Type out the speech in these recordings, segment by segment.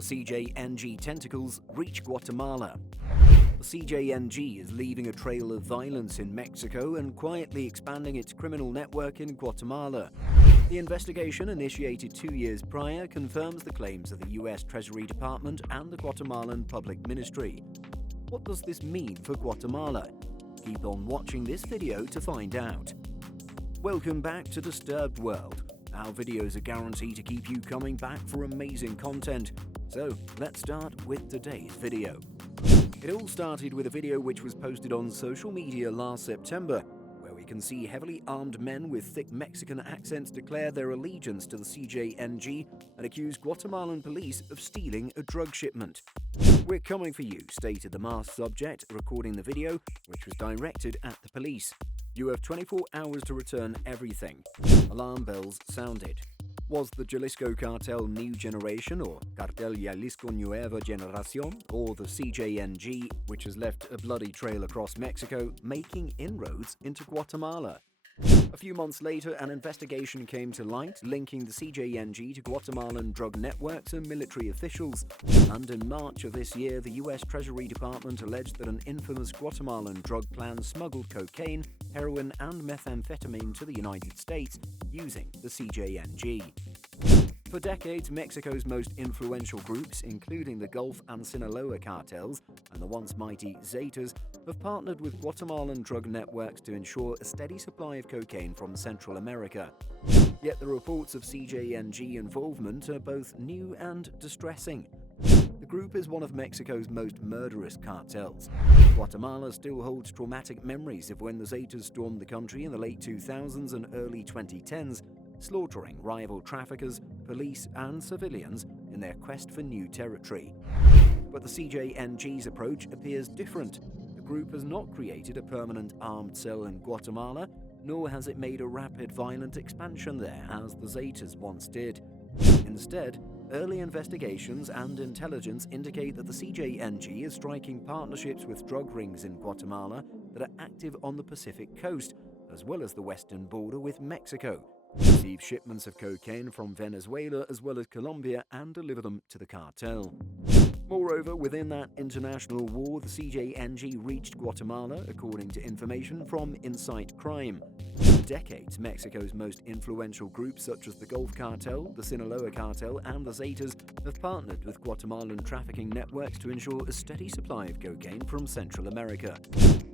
The CJNG tentacles reach Guatemala. The CJNG is leaving a trail of violence in Mexico and quietly expanding its criminal network in Guatemala. The investigation, initiated 2 years prior, confirms the claims of the U.S. Treasury Department and the Guatemalan Public Ministry. What does this mean for Guatemala? Keep on watching this video to find out. Welcome back to Disturbed World. Our videos are guaranteed to keep you coming back for amazing content. So let's start with today's video. It all started with a video which was posted on social media last September, where we can see heavily armed men with thick Mexican accents declare their allegiance to the CJNG and accuse Guatemalan police of stealing a drug shipment. "We're coming for you," stated the masked subject, recording the video, which was directed at the police. "You have 24 hours to return everything." Alarm bells sounded. Was the Jalisco Cartel New Generation, or Cartel Jalisco Nueva Generación, or the CJNG, which has left a bloody trail across Mexico, making inroads into Guatemala? A few months later, an investigation came to light linking the CJNG to Guatemalan drug networks and military officials. And in March of this year, the U.S. Treasury Department alleged that an infamous Guatemalan drug clan smuggled cocaine, heroin, and methamphetamine to the United States using the CJNG. For decades, Mexico's most influential groups, including the Gulf and Sinaloa cartels and the once mighty Zetas, have partnered with Guatemalan drug networks to ensure a steady supply of cocaine from Central America. Yet the reports of CJNG involvement are both new and distressing. The group is one of Mexico's most murderous cartels. Guatemala still holds traumatic memories of when the Zetas stormed the country in the late 2000s and early 2010s, slaughtering rival traffickers, police, and civilians in their quest for new territory. But the CJNG's approach appears different. The group has not created a permanent armed cell in Guatemala, nor has it made a rapid violent expansion there as the Zetas once did. Instead, early investigations and intelligence indicate that the CJNG is striking partnerships with drug rings in Guatemala that are active on the Pacific coast, as well as the western border with Mexico, receive shipments of cocaine from Venezuela as well as Colombia and deliver them to the cartel. Moreover, within that international war, the CJNG reached Guatemala, according to information from Insight Crime. For decades, Mexico's most influential groups such as the Gulf Cartel, the Sinaloa Cartel, and the Zetas have partnered with Guatemalan trafficking networks to ensure a steady supply of cocaine from Central America.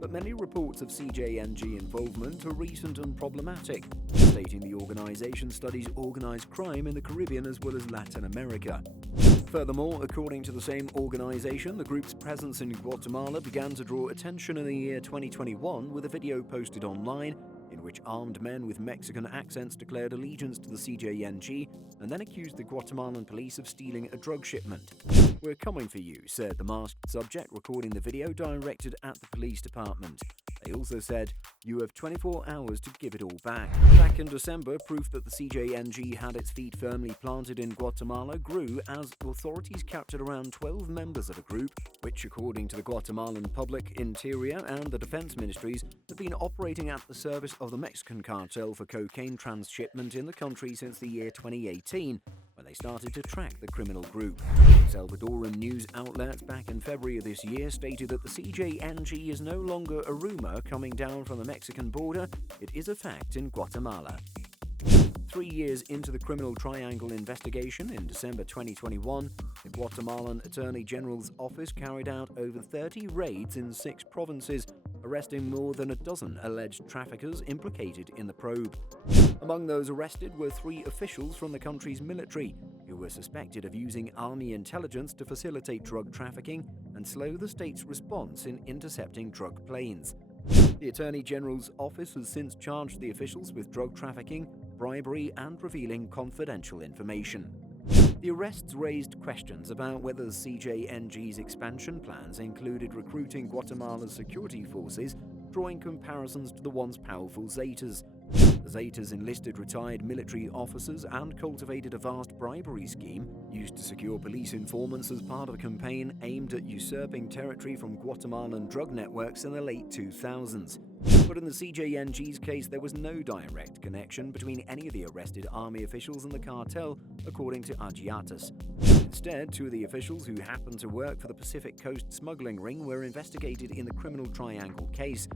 But many reports of CJNG involvement are recent and problematic, stating the organization studies organized crime in the Caribbean as well as Latin America. Furthermore, according to the same organization, the group's presence in Guatemala began to draw attention in the year 2021 with a video posted online in which armed men with Mexican accents declared allegiance to the CJNG and then accused the Guatemalan police of stealing a drug shipment. "We're coming for you," said the masked subject, recording the video directed at the police department. They also said, "You have 24 hours to give it all back." Back in December, proof that the CJNG had its feet firmly planted in Guatemala grew as authorities captured around 12 members of a group, which, according to the Guatemalan Public Interior and the Defense Ministries, had been operating at the service of the Mexican cartel for cocaine transshipment in the country since the year 2018, when they started to track the criminal group. Salvadoran news outlets back in February of this year stated that the CJNG is no longer a rumor coming down from the Mexican border, it is a fact in Guatemala. 3 years into the criminal triangle investigation, in December 2021, the Guatemalan Attorney General's office carried out over 30 raids in 6 provinces, arresting more than a dozen alleged traffickers implicated in the probe. Among those arrested were 3 officials from the country's military, who were suspected of using army intelligence to facilitate drug trafficking and slow the state's response in intercepting drug planes. The Attorney General's office has since charged the officials with drug trafficking, bribery, and revealing confidential information. The arrests raised questions about whether the CJNG's expansion plans included recruiting Guatemala's security forces, drawing comparisons to the once powerful Zetas. The Zetas enlisted retired military officers and cultivated a vast bribery scheme used to secure police informants as part of a campaign aimed at usurping territory from Guatemalan drug networks in the late 2000s. But in the CJNG's case, there was no direct connection between any of the arrested army officials and the cartel, according to Agiatas. Instead, two of the officials who happened to work for the Pacific Coast smuggling ring were investigated in the criminal triangle case.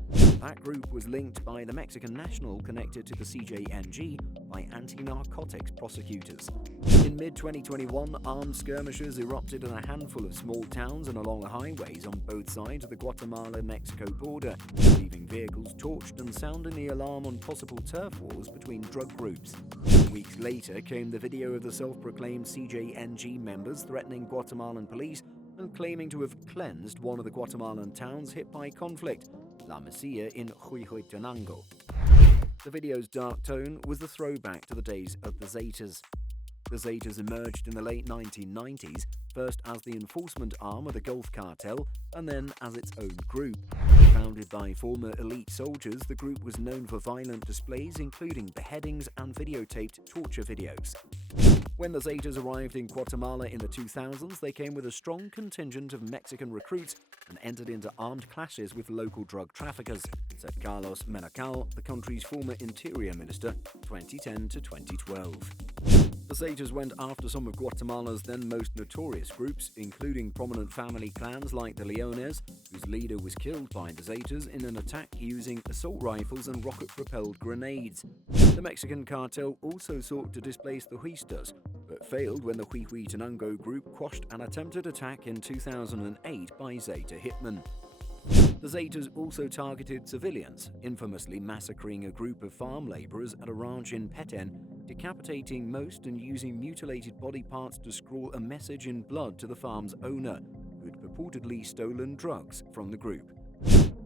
That group was linked by the Mexican national connected to the CJNG by anti-narcotics prosecutors. In mid-2021, armed skirmishes erupted in a handful of small towns and along highways on both sides of the Guatemala-Mexico border, leaving vehicles torched and sounding the alarm on possible turf wars between drug groups. Weeks later came the video of the self-proclaimed CJNG members threatening Guatemalan police and claiming to have cleansed one of the Guatemalan towns hit by conflict, La Mesilla in Huehuetenango. The video's dark tone was the throwback to the days of the Zetas. The Zetas emerged in the late 1990s, first as the enforcement arm of the Gulf cartel and then as its own group. Founded by former elite soldiers, the group was known for violent displays including beheadings and videotaped torture videos. When the Zetas arrived in Guatemala in the 2000s, they came with a strong contingent of Mexican recruits and entered into armed clashes with local drug traffickers, said Carlos Menacal, the country's former interior minister, 2010 to 2012. The Zetas went after some of Guatemala's then most notorious groups, including prominent family clans like the Leones, whose leader was killed by the Zetas in an attack using assault rifles and rocket-propelled grenades. The Mexican cartel also sought to displace the Huistas, but failed when the Huehuetenango group quashed an attempted attack in 2008 by Zeta hitmen. The Zetas also targeted civilians, infamously massacring a group of farm laborers at a ranch in Petén, decapitating most and using mutilated body parts to scrawl a message in blood to the farm's owner, who had purportedly stolen drugs from the group.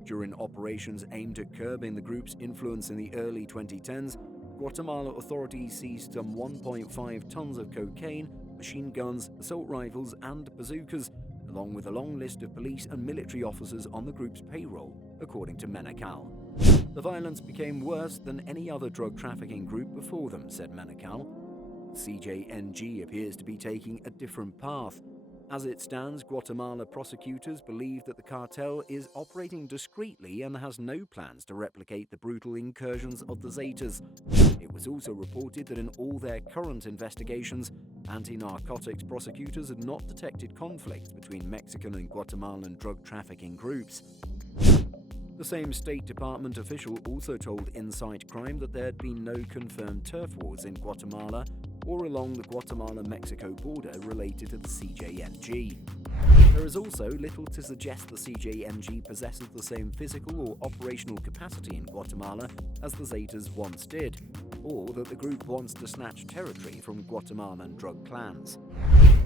During operations aimed at curbing the group's influence in the early 2010s, Guatemala authorities seized some 1.5 tons of cocaine, machine guns, assault rifles, and bazookas, along with a long list of police and military officers on the group's payroll, according to Menacal. The violence became worse than any other drug trafficking group before them, said Menacal. CJNG appears to be taking a different path. As it stands, Guatemala prosecutors believe that the cartel is operating discreetly and has no plans to replicate the brutal incursions of the Zetas. It was also reported that in all their current investigations, anti-narcotics prosecutors had not detected conflicts between Mexican and Guatemalan drug trafficking groups. The same State Department official also told Inside Crime that there had been no confirmed turf wars in Guatemala or along the Guatemala-Mexico border related to the CJNG. There is also little to suggest the CJNG possesses the same physical or operational capacity in Guatemala as the Zetas once did, or that the group wants to snatch territory from Guatemalan drug clans.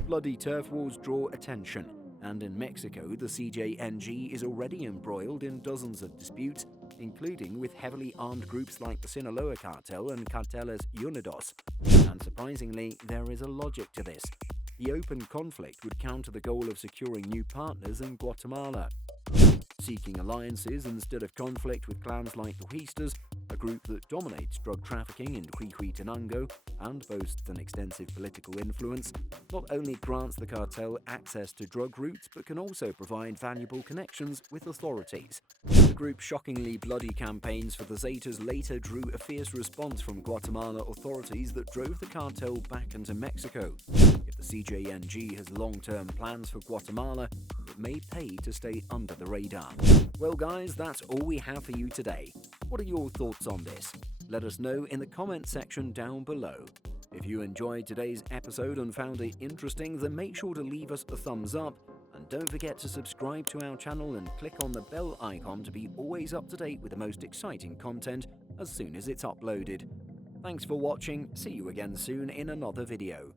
Bloody turf wars draw attention, and in Mexico, the CJNG is already embroiled in dozens of disputes, including with heavily armed groups like the Sinaloa cartel and Carteles Unidos. And surprisingly, there is a logic to this. The open conflict would counter the goal of securing new partners in Guatemala. Seeking alliances instead of conflict with clans like the Huistas, a group that dominates drug trafficking in Huehuetenango and boasts an extensive political influence, not only grants the cartel access to drug routes but can also provide valuable connections with authorities. The group's shockingly bloody campaigns for the Zetas later drew a fierce response from Guatemala authorities that drove the cartel back into Mexico. If the CJNG has long-term plans for Guatemala, it may pay to stay under the radar. Well guys, that's all we have for you today. What are your thoughts on this? Let us know in the comment section down below. If you enjoyed today's episode and found it interesting, then make sure to leave us a thumbs up, and don't forget to subscribe to our channel and click on the bell icon to be always up to date with the most exciting content as soon as it's uploaded. Thanks for watching, see you again soon in another video.